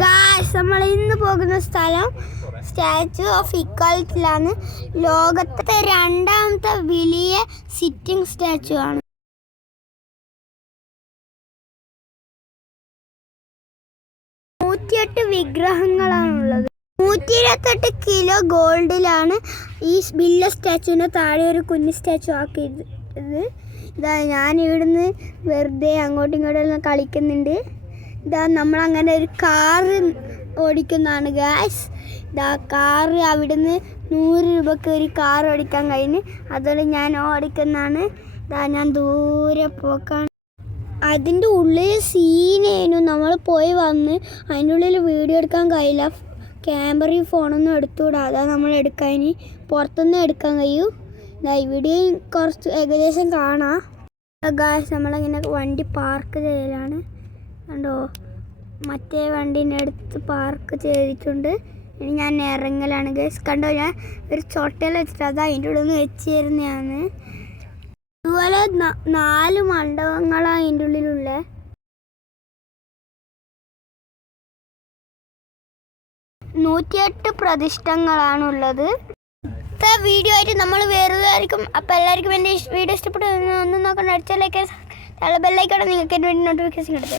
Guys, നമ്മൾ ഇന്ന് പോകുന്ന സ്ഥലം സ്റ്റാച്യു ഓഫ് ഇക്വാലിറ്റിയിലാണ്. ലോകത്തെ രണ്ടാമത്തെ വലിയ സിറ്റിംഗ് സ്റ്റാച്യു ആണ്. വിഗ്രഹങ്ങളാണുള്ളത്. 128 കിലോ ഗോൾഡിലാണ് ഈ വലിയ സ്റ്റാച്യുവിൻ്റെ താഴെ ഒരു കുഞ്ഞു സ്റ്റാച്യു ആക്കിയത്. ഇതാ ഞാൻ ഇവിടുന്ന് വെറുതെ അങ്ങോട്ടും ഇങ്ങോട്ടും കളിക്കുന്നുണ്ട്. ഇതാ നമ്മളങ്ങനെ ഒരു കാറ് ഓടിക്കുന്നതാണ് ഗായ്സ്. ഇതാ കാറ് അവിടുന്ന് 100 രൂപയ്ക്ക് ഒരു കാർ ഓടിക്കാൻ കഴിഞ്ഞ്, അതുകൊണ്ട് ഞാൻ ഓടിക്കുന്നതാണ്. ഇതാ ഞാൻ ദൂരെ പോക്കാണ്. അതിൻ്റെ ഉള്ളിൽ സീനായിരുന്നു. നമ്മൾ പോയി വന്ന് അതിൻ്റെ ഉള്ളിൽ വീഡിയോ എടുക്കാൻ കഴിയില്ല. ക്യാമറയും ഫോണൊന്നും എടുത്തുകൂടാ. അതാ നമ്മൾ എടുക്കാൻ പുറത്തുനിന്ന് എടുക്കാൻ കഴിയൂ. ഇതാ ഇവിടെയും കുറച്ച് ഏകദേശം കാണാം ഗായ്സ്. നമ്മളിങ്ങനെ വണ്ടി പാർക്ക് ചെയ്യലാണ്. കണ്ടോ, മറ്റേ വണ്ടീൻ്റെ അടുത്ത് പാർക്ക് ചെയ്തിട്ടുണ്ട്. ഇനി ഞാൻ ഇറങ്ങലാണ് ഗൈസ്. കണ്ടോ, ഞാൻ ഒരു ചൊട്ടയിൽ വെച്ചിട്ട് അത് അതിൻ്റെ ഉള്ളിൽ നിന്ന് വെച്ച് തരുന്നതാണ്. ഇതുപോലെ 4 മണ്ഡപങ്ങളാണ് അതിൻ്റെ ഉള്ളിലുള്ള. 108 പ്രതിഷ്ഠകളാണുള്ളത്. വീഡിയോ ആയിട്ട് നമ്മൾ വേറെ ആയിരിക്കും. അപ്പോൾ എല്ലാവർക്കും എൻ്റെ വീഡിയോ ഇഷ്ടപ്പെട്ടു ഒന്ന് നോക്കണം. അടിച്ചാൽ ബെല്ലൈക്കോടെ നിങ്ങൾക്ക് വേണ്ടി നോട്ടിഫിക്കേഷൻ കിട്ടും.